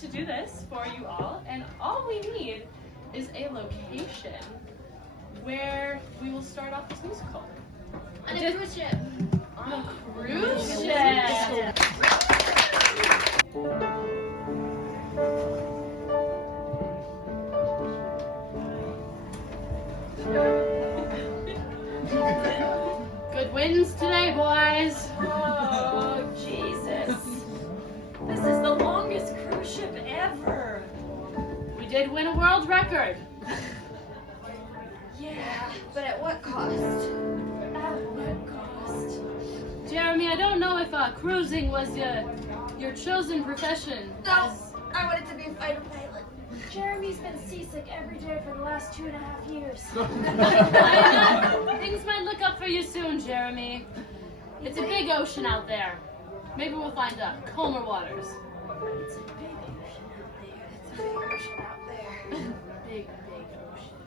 to do this for you all, and all we need is a location where we will start off this musical. On a cruise ship. On a cruise ship. Good wins today, boys. Oh, Jesus. This is the longest cruise ship ever. We did win a world record. Yeah, but at what cost? At what cost? Jeremy, I don't know if cruising was your chosen profession. No, I wanted to be a fighter pilot. Jeremy's been seasick every day for the last 2.5 years. I know. Things might look up for you soon, Jeremy. It's a big ocean out there. Maybe we'll find calmer waters. It's a big ocean out there. It's a big ocean out there. Big ocean.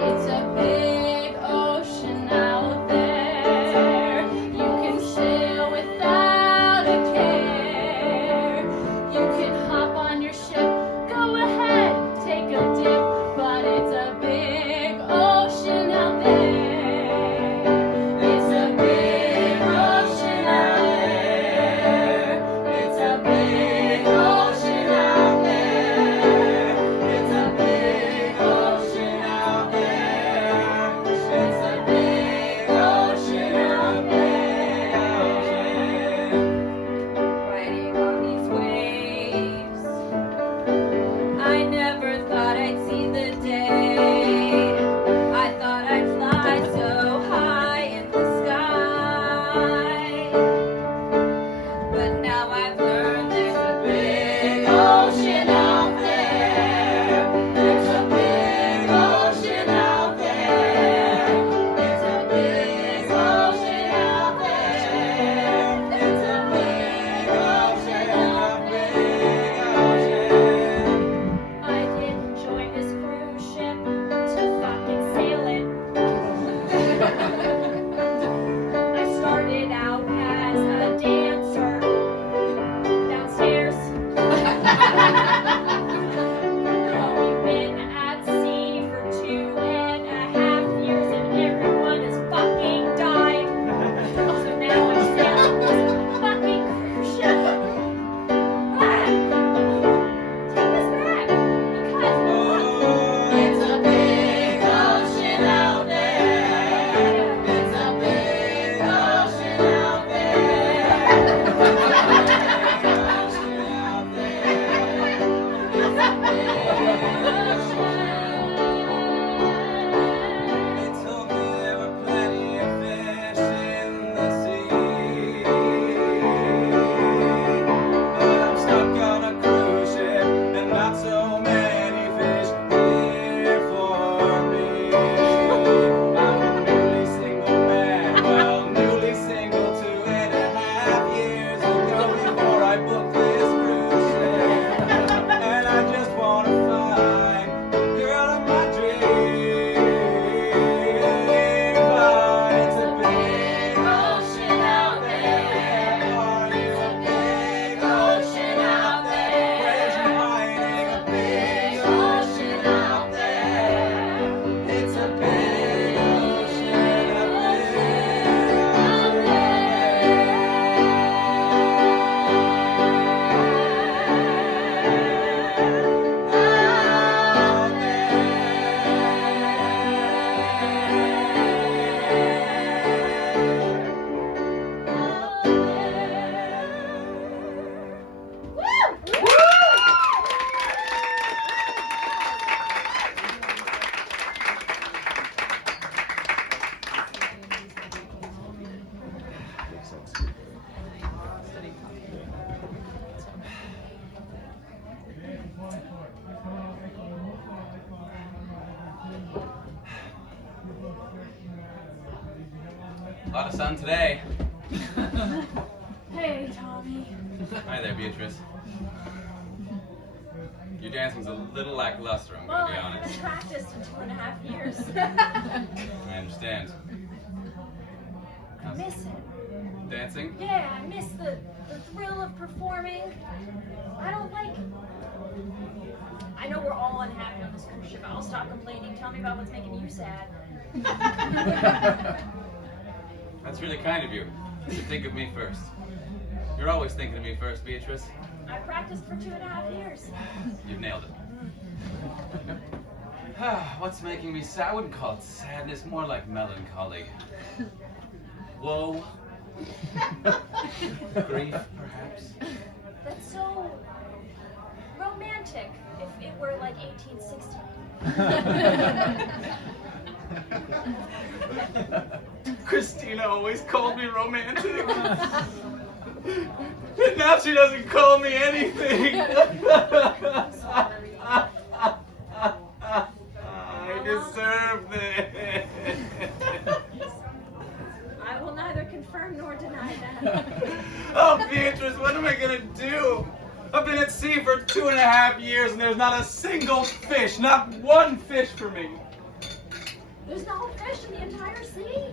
It's a big ocean out there. You can sail without a care. You can hop on your ship. Go ahead, take a dip. But it's a big ocean out there. It's a big ocean out there. It's a big ocean out there. It's a big ocean out there. It's a big ocean out there. Riding on these waves, I never thought I'd see the day. I thought I'd fly so high in the sky, but now I've learned there's a big ocean out there. There's a big ocean out there. There's a big ocean out there. There's a big ocean out there. I didn't join this cruise ship to fucking sail it. I started out as a dancer downstairs. We've been at sea for 2.5 years and everyone has fucking died. So now I'm sailing this fucking cruise ship. Take this back because It's a big ocean out there. It's a big ocean out there. It's a big ocean out there. It's a big They told me there were plenty of fish in the sea, but I'm stuck on a cruise ship and not so many fish here for me. I'm a newly single man, well, newly single 2.5 years ago before I booked this cruise ship, and I just wanna find the girl of my dreams. It's a big ocean out there. It's a big ocean out there. Where's you hiding? A big ocean out there. It's a big ocean out A lot of sun today. Hey, Tommy. Hi there, Beatrice. Your dancing's a little lackluster, I'm Well, gonna be I haven't honest. practiced in 2.5 years. I understand. I miss it. Dancing? Yeah, I miss the thrill of performing. I don't like. I know we're all unhappy on this cruise ship. I'll stop complaining. Tell me about what's making you sad. That's really kind of you to think of me first. You're always thinking of me first, Beatrice. I practiced for 2.5 years. You've nailed it. What's making me sad? I wouldn't call it sadness, more like melancholy. Woe. Grief, perhaps. That's so romantic. If it were like 1860. Christina always called me romantic. And now she doesn't call me anything. I deserve this. I will neither confirm nor deny that. Oh, Beatrice, what am I gonna do? I've been at sea for 2.5 years and there's not a single fish, not one fish for me. There's no fish in the entire sea.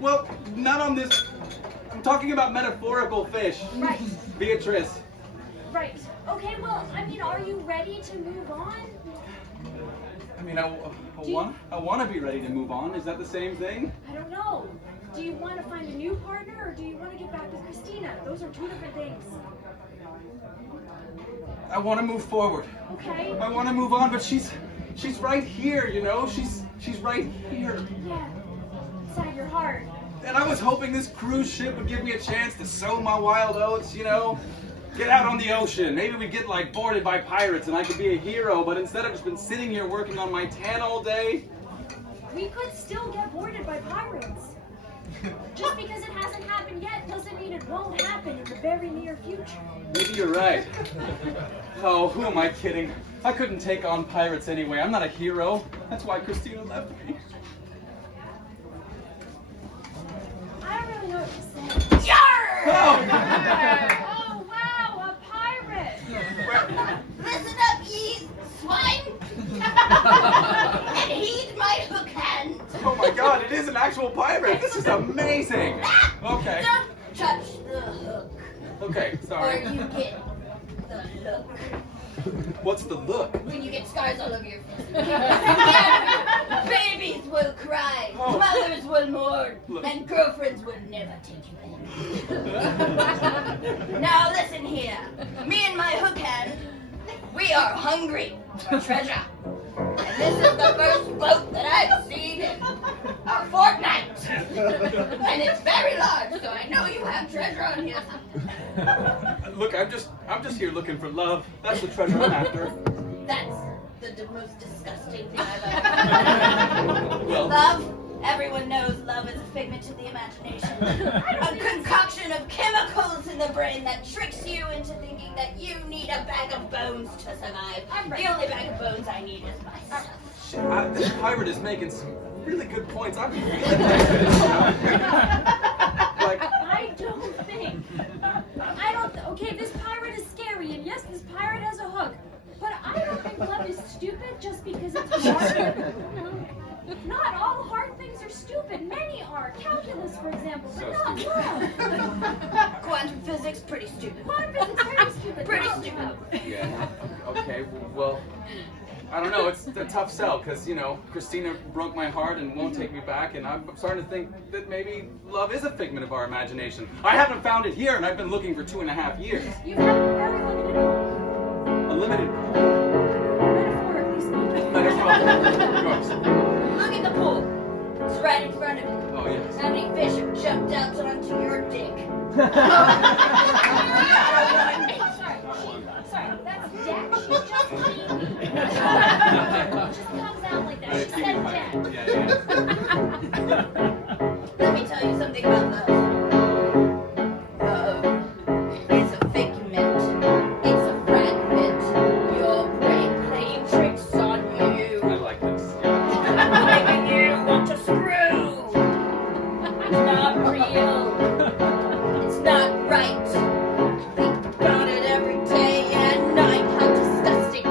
Well, not on this. I'm talking about metaphorical fish. Right. Beatrice. Right. Okay, well, I mean, are you ready to move on? I mean, I want to be ready to move on. Is that the same thing? I don't know. Do you want to find a new partner or do you want to get back with Christina? Those are two different things. I want to move forward. Okay? I want to move on, but she's right here, you know? She's right here. Yeah. Inside your heart. And I was hoping this cruise ship would give me a chance to sow my wild oats, you know? Get out on the ocean. Maybe we'd get like boarded by pirates and I could be a hero, but instead I've just been sitting here working on my tan all day. We could still get boarded by pirates. Just because it hasn't happened yet doesn't mean it won't happen in the very near future. Maybe you're right. Oh, who am I kidding? I couldn't take on pirates anyway. I'm not a hero. That's why Christina left me. I don't really know what to say. Oh! Oh, wow, a pirate! Listen up, ye swine! And heed my hook hand! Oh my god, it is an actual pirate! This is amazing! Okay. Don't touch the hook, Okay, or sorry. you get the look. What's the look? When you get scars all over your face. Babies will cry, Oh. mothers will mourn, Look. and girlfriends will never take you in. Now listen here. Me and my hook hand, we are hungry for treasure. And this is the first boat that I've seen in a fortnight. And it's very large, so I know you have treasure on here. Look, I'm just here looking for love. That's the treasure I'm after. That's the most disgusting thing I've ever heard. Well, Love? Everyone knows love is a figment of the imagination. A concoction of chemicals in the brain that tricks you into thinking that you need a bag of bones to survive. The only bag of bones I need is myself. shit, this pirate is making some really good points. I'm feeling like Okay, this pirate is scary, and yes, this pirate has a hook. But I don't think love is stupid just because it's hard. Not all hard things are stupid. Many are. Calculus, for example, but So not stupid. love. Quantum physics, pretty stupid. Quantum physics, very stupid. Pretty not stupid. love. Yeah. Okay. Well, I don't know. It's a tough sell because Christina broke my heart and won't take me back, and I'm starting to think that maybe love is a figment of our imagination. I haven't found it here, and I've been looking for 2.5 years. You have a very limited A limited. metaphorically speaking. Of course. Look at the pool. It's right in front of you. Oh yes. How many fish have jumped out onto your dick? Sorry, that's Deck. She's just being me. It just comes out like that. She said Deck. Yeah. Let me tell you something about love. Love is a figment. It's a fragment. Your brain playing tricks on you. I like this. Yeah. Making you want to screw. It's not real. It's not right. Think about it every day and night. How disgusting.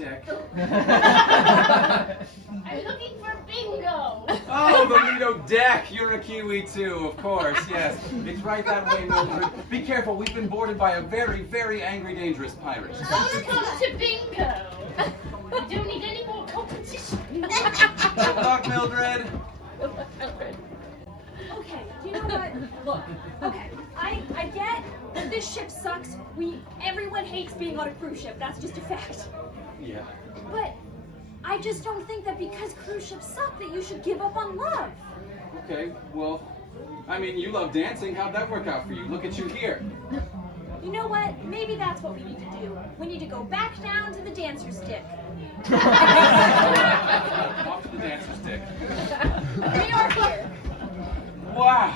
deck. I'm looking for bingo. Oh, the Lido deck. You're a Kiwi too, of course. Yes, it's right that way, Mildred. Be careful. We've been boarded by a very, very angry, dangerous pirate. Welcome to bingo. We don't need any more competition. Good luck, Mildred. Okay, you know what? Look, okay, I get that this ship sucks. Everyone hates being on a cruise ship. That's just a fact. Yeah. But I just don't think that because cruise ships suck that you should give up on love. Okay, well, I mean, you love dancing. How'd that work out for you? Look at you here. You know what? Maybe that's what we need to do. We need to go back down to the dancer stick. Off to the dancer stick. We are here. Wow.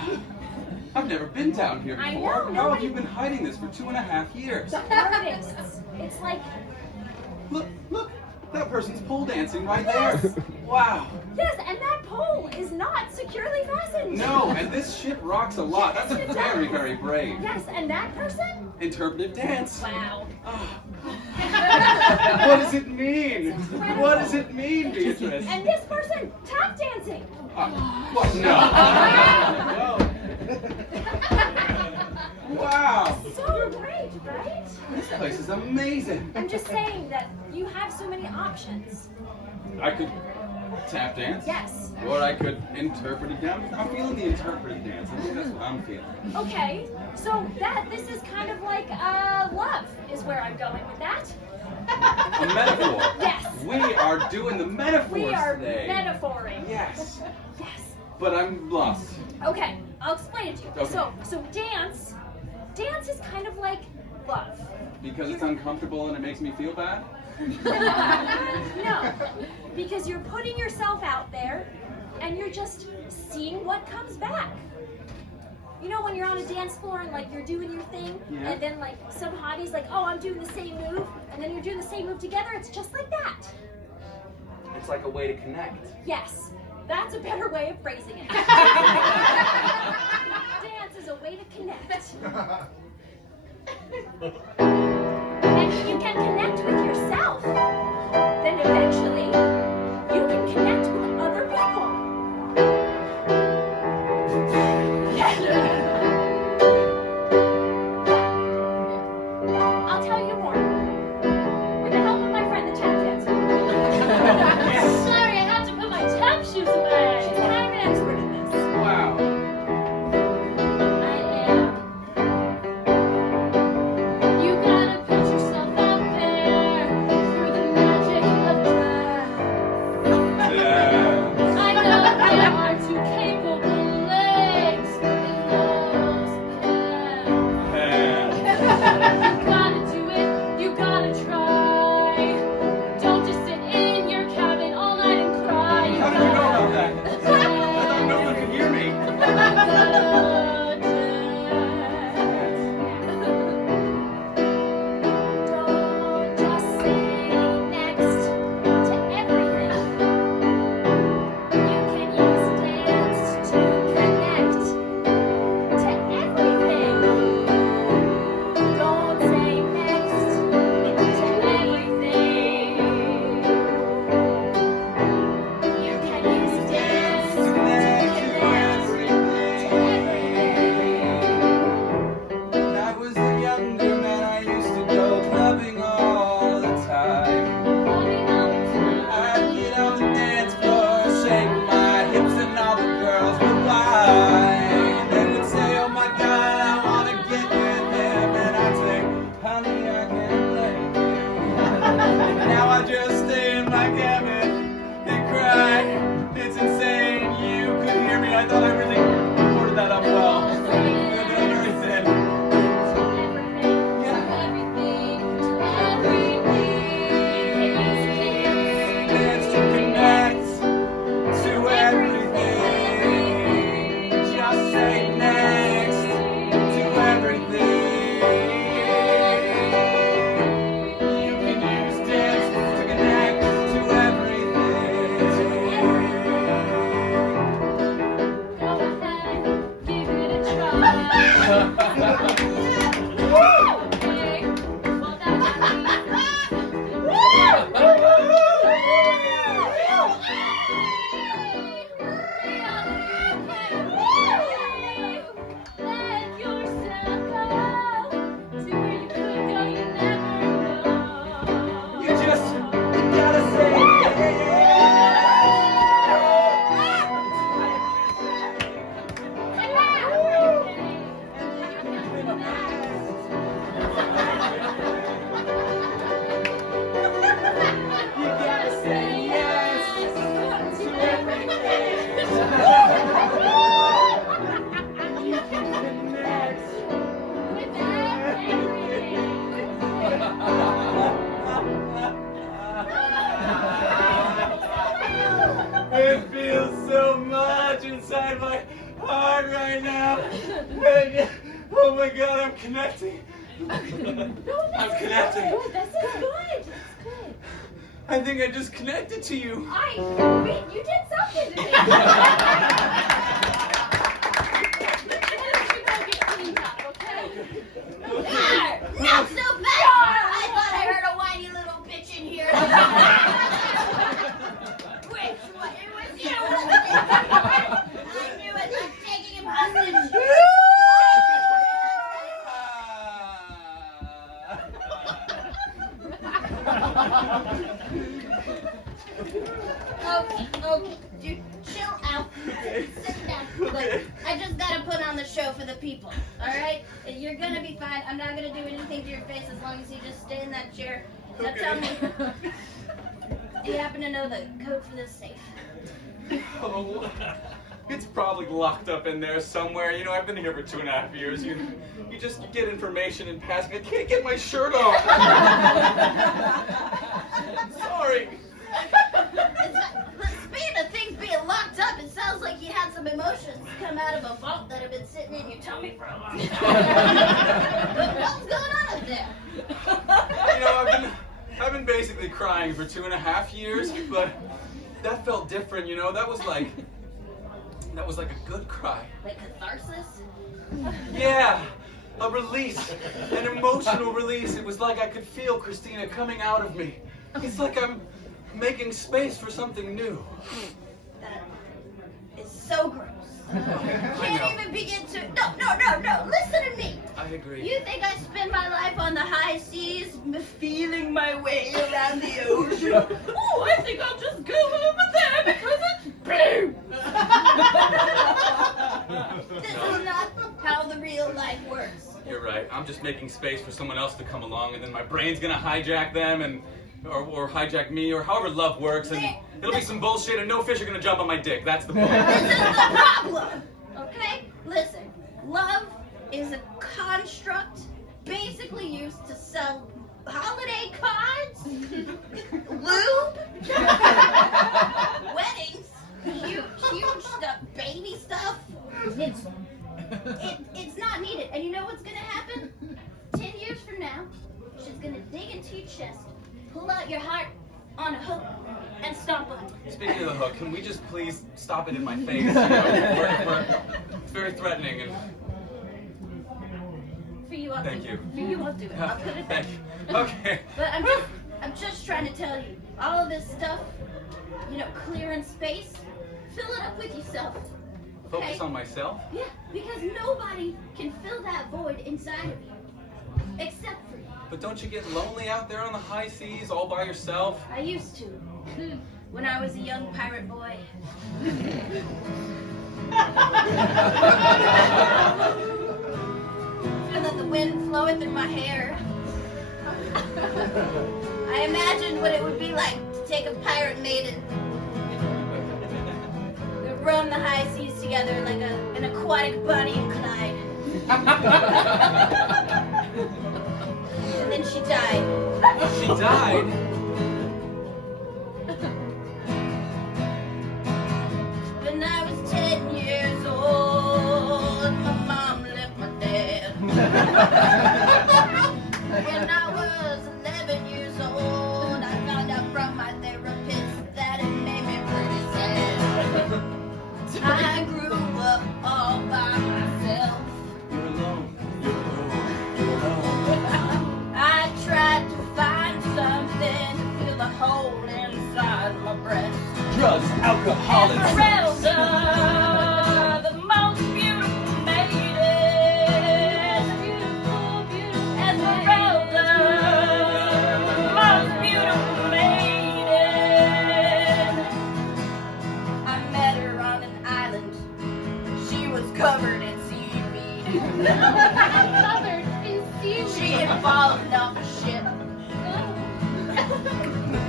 I've never been down here I before. know, How have you been hiding this for 2.5 years? The artists. It's like, Look, that person's pole dancing right there. Wow. yes, and that pole is not securely fastened. No, and this ship rocks a lot. That's Yes, it very, does. very brave. Yes, and that person? Interpretive dance. Wow. Ah. What does it mean? incredible. What does it mean, Beatrice? And this person, tap dancing. What? No. Wow. So great, right? This place is amazing. I'm just saying that you have so many options. I could tap dance. Yes. Or I could interpretive dance. I'm feeling the interpretive dance. I think that's what I'm feeling. Okay, so this is kind of like love is where I'm going with that. A metaphor. Yes. We are doing the metaphors We are today. metaphoring. Yes. Yes. But I'm lost. Okay, I'll explain it to you. Okay. So dance is kind of like love. Because it's uncomfortable and it makes me feel bad? No, because you're putting yourself out there and you're just seeing what comes back. You know when you're on a dance floor and like you're doing your thing, Yeah. and then like some hottie's like, oh, I'm doing the same move, and then you're doing the same move together. It's just like that. It's like a way to connect. Yes, that's a better way of phrasing it. Dance is a way to connect. And if you can connect with yourself, then eventually you can connect with other people. I'll tell you more. With the help of my friend the tap dancer. Sorry, I had to put my tap shoes away. She's kind of an expert in this. Wow. I am. You gotta put yourself out there through the magic of drag. Yeah. I know there are two capable legs in those pants. You gotta do it, you gotta try. Don't just sit in your cabin all night and cry. You How did you know about that? I thought gotta no one could hear me. Don't just say next to everything. You can use dance to connect to everything. Don't say next to everything. You can use dance to connect to everything. When I was a younger man, I used to go clubbing all the time. I'd get on the dance floor, shake my hips, and all the girls would whine. They would say, oh my God, I want to get with him. And I'd say, honey, I can't blame you. Now I just stay in my cabin and cry. It's insane, you could hear me. I thought I really recorded that up well. Very thin. connecting. No, I'm this connecting. is good. This is good. I think I just connected to you. Wait, you did something to me. You should go get cleaned up, okay? Not so bad! I thought I heard a whiny little bitch in here. Which one? It was you, wasn't it? I knew it. I'm taking him hostage. Okay, dude, chill out. Sit down. Look, I just gotta put on the show for the people, alright? You're gonna be fine. I'm not gonna do anything to your face as long as you just stay in that chair. Now tell me, do you happen to know the code for this safe? Oh, it's probably locked up in there somewhere. You know, I've been here for 2.5 years. You just get information in passing. I can't get my shirt off. Sorry. Speaking of things being locked up, it sounds like you had some emotions come out of a vault that have been sitting in your tummy for a long time. What's going on up there? You know, I've been basically crying for 2.5 years, but that felt different. You know, that was like a good cry. Like catharsis? Yeah, a release, an emotional release. It was like I could feel Christina coming out of me. It's like I'm making space for something new. That is so gross. I Can't know. even begin to. No. Listen to me. I agree. You think I spend my life on the high seas, feeling my way around the ocean? Oh, I think I'll just go over there because it's blue. This is not how the real life works. You're right. I'm just making space for someone else to come along, and then my brain's gonna hijack them, or hijack me, or however love works, and it'll be some bullshit, and no fish are gonna jump on my dick. That's the point. This is the problem. Okay? Listen, love is a construct basically used to sell holiday cards, lube, weddings, huge stuff, baby stuff. It's not needed. And you know what's gonna happen? 10 years from now, she's gonna dig into your chest, pull out your heart on a hook, and stomp on it. Speaking of the hook, can we just please stop it in my face? You know, it's very threatening. And For you, I'll Thank do you. it. For you, I'll do it. I'll put it Thank there. you. Okay. But I'm just trying to tell you, all of this stuff, clearing space, fill it up with yourself. Focus on myself. Yeah, because nobody can fill that void inside of you, except for you. But don't you get lonely out there on the high seas all by yourself? I used to, when I was a young pirate boy. Feeling the wind flowing through my hair. I imagined what it would be like to take a pirate maiden. We roam the high seas together like an aquatic Bonnie and Clyde. And then she died. She died? When I was 10 years old, my mom left my dad. When I was 11 years old, I found out from my therapist that it made me pretty sad. I grew up all by myself. You're alone. You're alone. I tried to find something to fill the hole inside my breast. Drugs, alcoholics. Esmeralda, the most beautiful maiden. Esmeralda, the most beautiful maiden. I met her on an island. She was covered in seaweed. Covered in seaweed. She had fallen off a ship,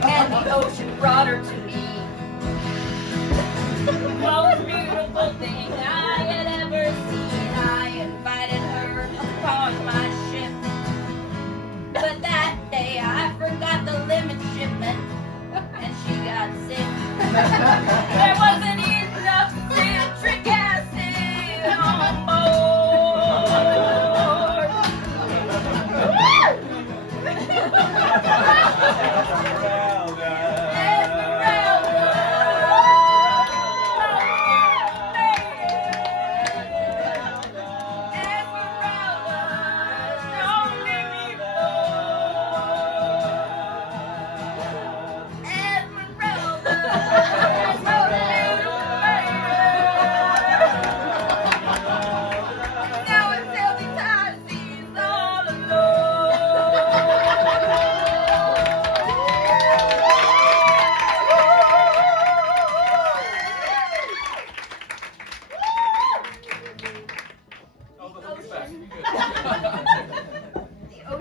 and the ocean brought her to me. The most beautiful thing I had ever seen. I invited her upon my ship, but that day I forgot the lemon shipment, and she got sick. There wasn't enough citric acid on board.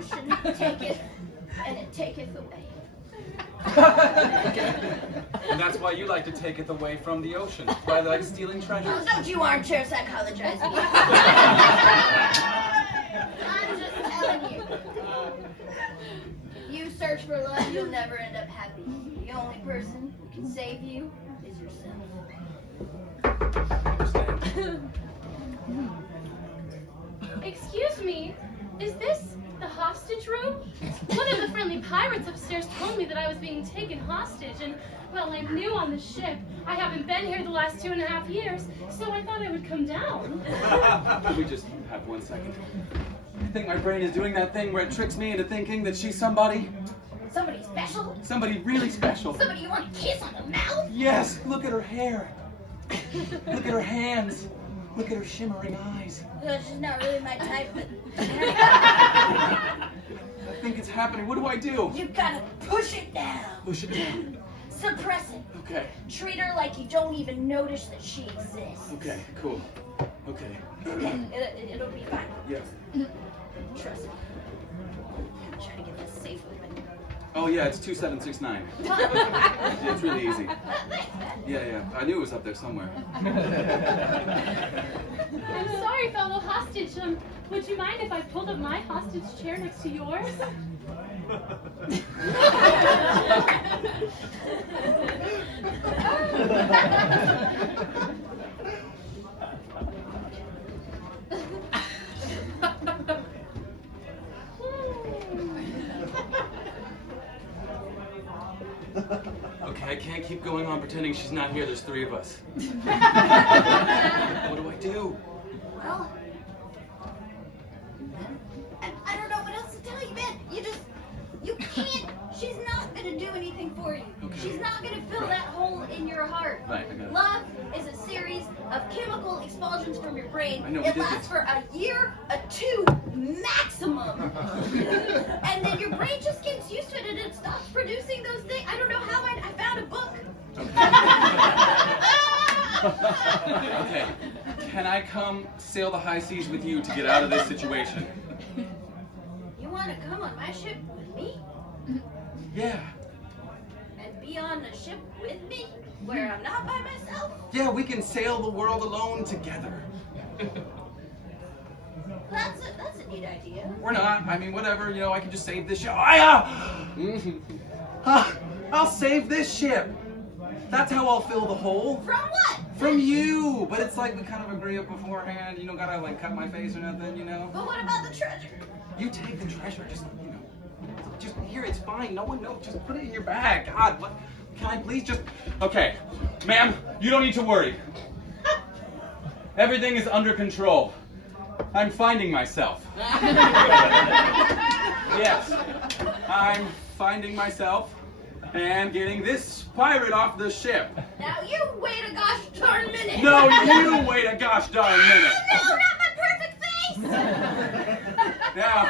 ocean taketh, and it taketh away. And that's why you like to take it away from the ocean. Why like stealing treasure. Oh, don't you armchair psychologize me. I'm just telling you. You search for love, you'll never end up happy. The only person who can save you is yourself. Excuse me, is this the hostage room? One of the friendly pirates upstairs told me that I was being taken hostage, and, well, I'm new on the ship. I haven't been here the last 2.5 years, so I thought I would come down. Can we just have 1 second? I think my brain is doing that thing where it tricks me into thinking that she's somebody. Somebody special? Somebody really special. Somebody you want to kiss on the mouth? Yes, look at her hair. Look at her hands. Look at her shimmering eyes. She's not really my type, but I think it's happening. What do I do? you gotta push it down. Push it down. Suppress it. Okay. Treat her like you don't even notice that she exists. Okay, cool. Okay. It'll be fine. Yes. Trust me. I'm trying to get this safe open. Oh yeah, it's 2769. It's really easy. Yeah. I knew it was up there somewhere. I'm sorry, fellow hostage. Would you mind if I pulled up my hostage chair next to yours? Okay, I can't keep going on pretending she's not here. There's 3 of us. What do I do? Well, I don't know what else to tell you, man. You can't. She's not gonna do anything for you. Okay. She's not gonna fill that hole in your heart. Right, I got it. Love is a series of chemical expulsions from your brain. I know, we It did lasts this. for a year, 2 maximum. And then your brain just gets used to it and it stops producing those things. I don't know how I found a book. Okay. Can I come sail the high seas with you to get out of this situation? You want to come on my ship with me? Yeah. And be on a ship with me? Where I'm not by myself? Yeah, we can sail the world alone together. That's a neat idea. We're not. I mean, whatever. You know, I can just save this ship. I'll save this ship. That's how I'll fill the hole. From what? From you. But it's like we kind of agree up beforehand. You don't gotta like cut my face or nothing, you know? But what about the treasure? You take the treasure. Just, you know, just here. It's fine. No one knows. Just put it in your bag. God, what? Can I please just... Okay. Ma'am, you don't need to worry. Everything is under control. I'm finding myself. Yes. I'm finding myself and getting this pirate off the ship. Now you wait a gosh darn minute. No, you wait a gosh darn minute. No, not my perfect face. Now,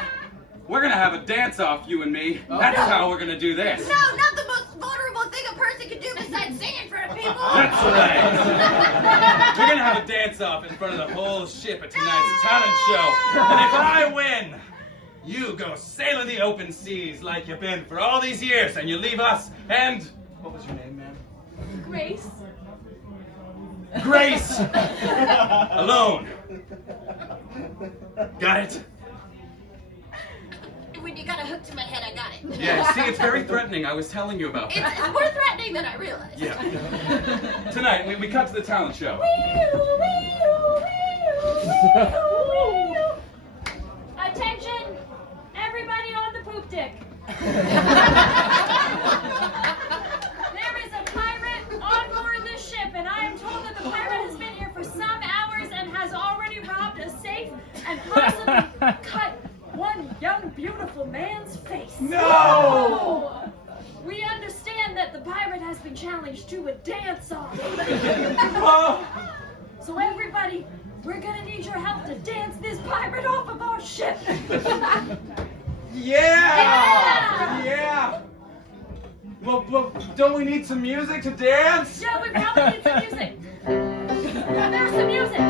we're gonna have a dance-off, you and me. That's how we're gonna do this. No, not the most vulnerable thing a person could do besides sing in front of people. That's right. We're gonna have a dance-off in front of the whole ship at tonight's talent show. And if I win, you go sailing the open seas like you've been for all these years, and you leave us and... What was your name, ma'am? Grace. Grace! Alone. Got it? When you got a hook to my head, I got it. Yeah, see, it's very threatening. I was telling you about that. It's more threatening than I realized. Yeah. Tonight, we cut to the talent show. Attention, everybody on the poop deck. There is a pirate on board the ship, and I am told that the pirate has been here for some hours and has already robbed a safe and possibly cut one young, beautiful man's face. No! We understand that the pirate has been challenged to a dance-off. Oh, So everybody, we're gonna need your help to dance this pirate off of our ship. yeah! Well, don't we need some music to dance? Yeah, we probably need some music. There's some music.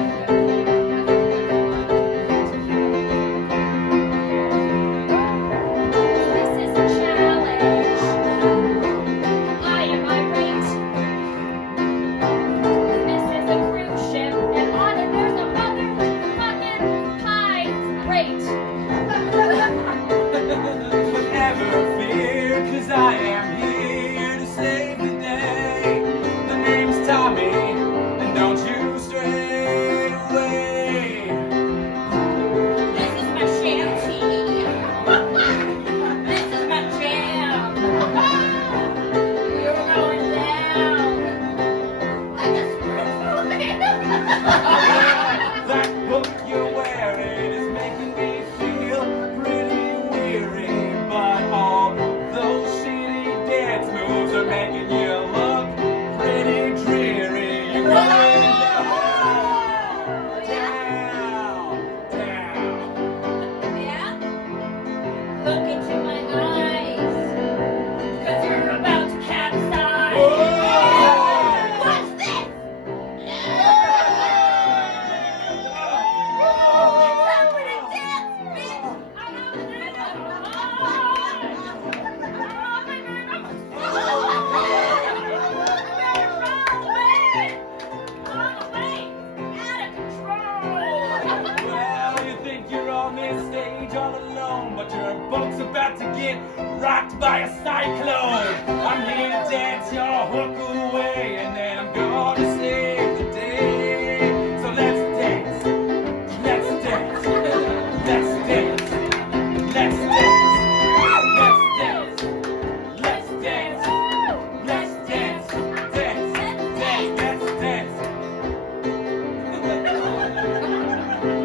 Our boat's about to get rocked by a cyclone. I'm here to dance your hook away, and then I'm gonna save the day. So let's dance, let's dance, let's dance, let's dance, let's dance, let's dance, let's dance, dance, dance, let's dance.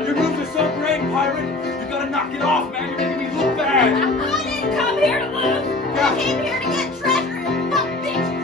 Your moves are so great, pirate. You gotta knock it off, man. You're making me look bad. I didn't come here to lose. I came here to get treasure and fuck bitches.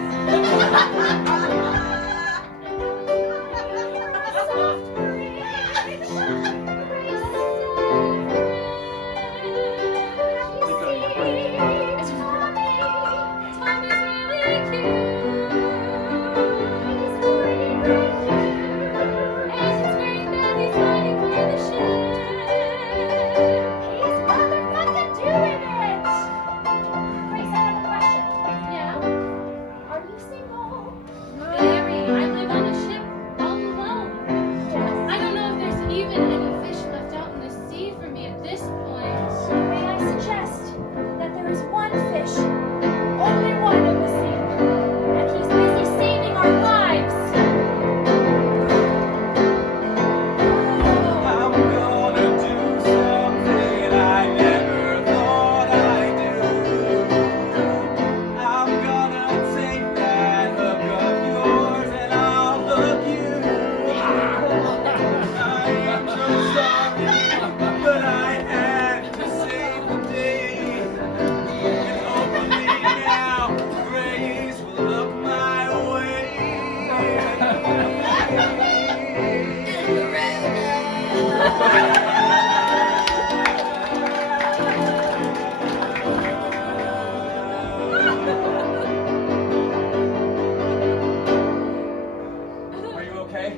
Are you okay?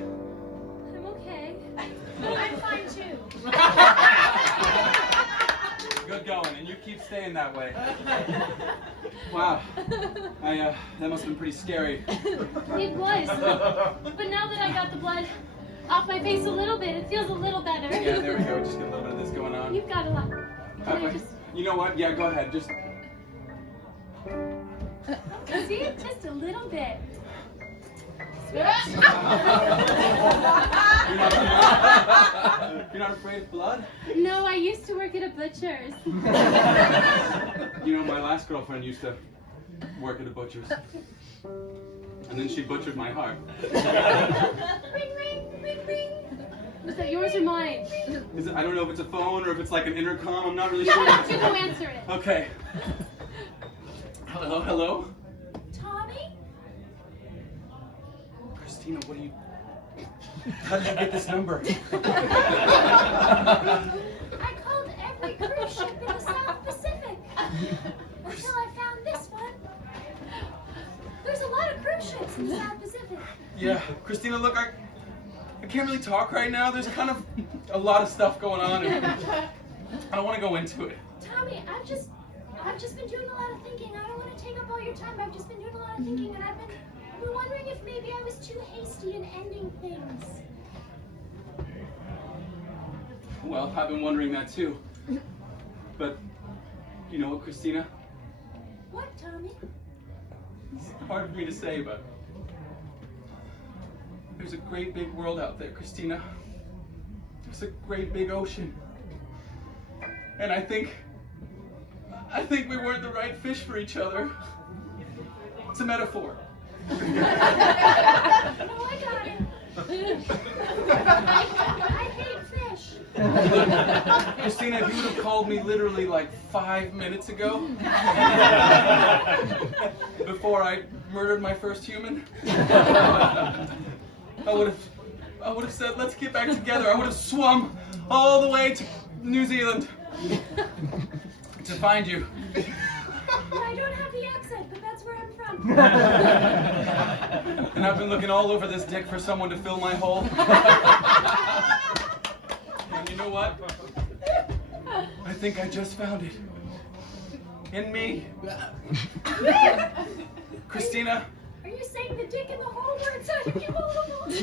I'm okay. I'm fine too. Good going, and you keep staying that way. Wow. That must have been pretty scary. It was. But now that I got the blood off my face a little bit, it feels a little better. Yeah, there we go. Just get a little bit of this going on. You've got a lot. Can I just You know what? Yeah, go ahead. Just see it? Just a little bit. you're not afraid of blood? No, I used to work at a butcher's. You know, my last girlfriend used to work at a butcher's. And then she butchered my heart. Ring, ring, ring, ring. Is that yours or mine? I don't know if it's a phone or if it's like an intercom. I'm not really Yeah, sure. why don't you go answer it? Okay. Hello, hello? Tommy? Christina, what are you... How did you get this number? I called every cruise ship in the South Pacific until I found this one. There's a lot of cruise ships in the South Pacific. Yeah, Christina, look, I can't really talk right now. There's kind of a lot of stuff going on, and I don't want to go into it. Tommy, I've just been doing a lot of thinking. I don't want to take up all your time. I've just been doing a lot of thinking, and I've been wondering if maybe I was too hasty in ending things. Well, I've been wondering that too. But, you know what, Christina? What, Tommy? It's hard for me to say, but there's a great big world out there, Christina. There's a great big ocean. And I think we weren't the right fish for each other. It's a metaphor. No, I got it. I hate fish. Christina, if you would have called me literally like 5 minutes ago, before I murdered my first human, I would have said, let's get back together. I would have swum all the way to New Zealand to find you. I don't have the accent, but that's where I'm from. And I've been looking all over this dick for someone to fill my hole. And you know what? I think I just found it. In me. Christina, Are you saying the dick in the hole were inside of you all along? The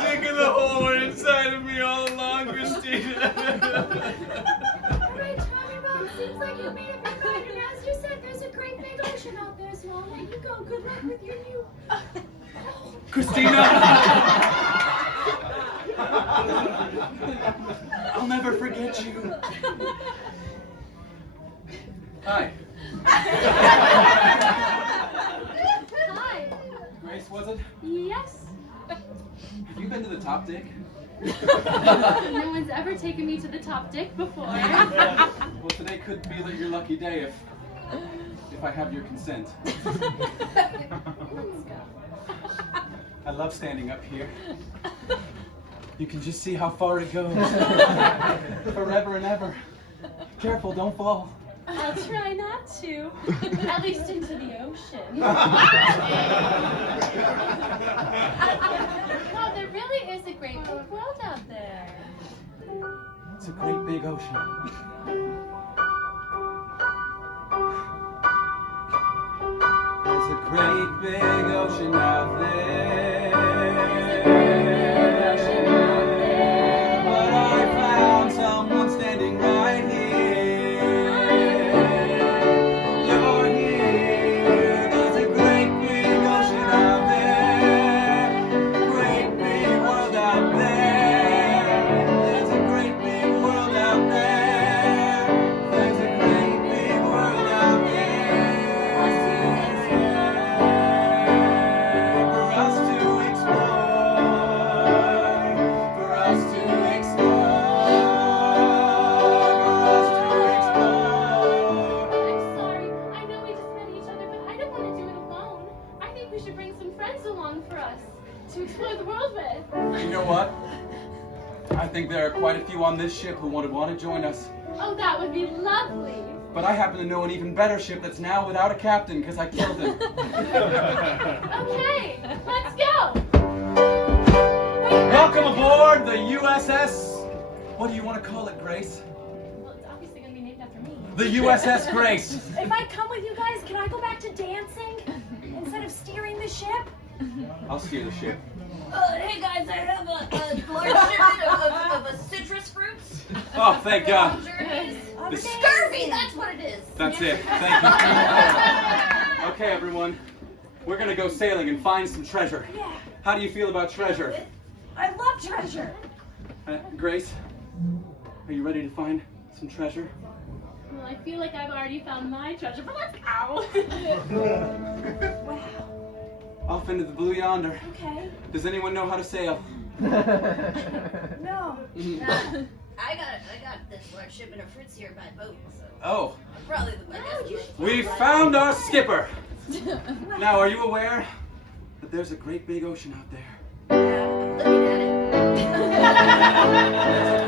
dick in the hole were inside of me all along, Christina. Alright, Tommy Bob, seems like you made up your mind, and as you said, there's a great big ocean out there, so I'll let you go. Good luck with your new... Christina! I'll never forget you. Hi. Hi. Grace, was it? Yes. Have you been to the top deck? No one's ever taken me to the top deck before. Well, today could be your lucky day if I have your consent. Let's go. I love standing up here. You can just see how far it goes. Forever and ever. Careful, don't fall. I'll try not to. At least into the ocean. Wow, there really is a great big world out there. It's a great big ocean. There's a great big ocean out there. But I found someone standing right here. You're here. There's a great big ocean out there. Great big world out there. There's a great big world out there. There's a great big world out there. For us to explore. For us to explore. For us to explore. I'm sorry. I know we just met each other, but I don't want to do it alone. I think we should bring some friends along for us to explore the world with. You know what? I think there are quite a few on this ship who would want to join us. Oh, that would be lovely. But I happen to know an even better ship that's now without a captain because I killed him. Okay, let's go. Welcome aboard the USS. What do you want to call it, Grace? Well, it's obviously going to be named after me. The USS Grace. If I come with you guys, can I go back to dancing instead of steering the ship? I'll steer the ship. Hey guys, I have a large shipment of citrus fruits. Oh, thank God. Journeys. The Scurvy, that's what it is. That's it. Thank you. Okay, everyone. We're going to go sailing and find some treasure. Yeah, How do you feel about treasure? I love treasure. Grace, are you ready to find some treasure? Well, I feel like I've already found my treasure, but let's go. Wow, Off into the blue yonder. okay. Does anyone know how to sail? No. I got this large shipment of fruits here by boat, so Oh, I'm probably the best. we found our skipper. Now, are you aware that there's a great big ocean out there? I'm looking at it. There's a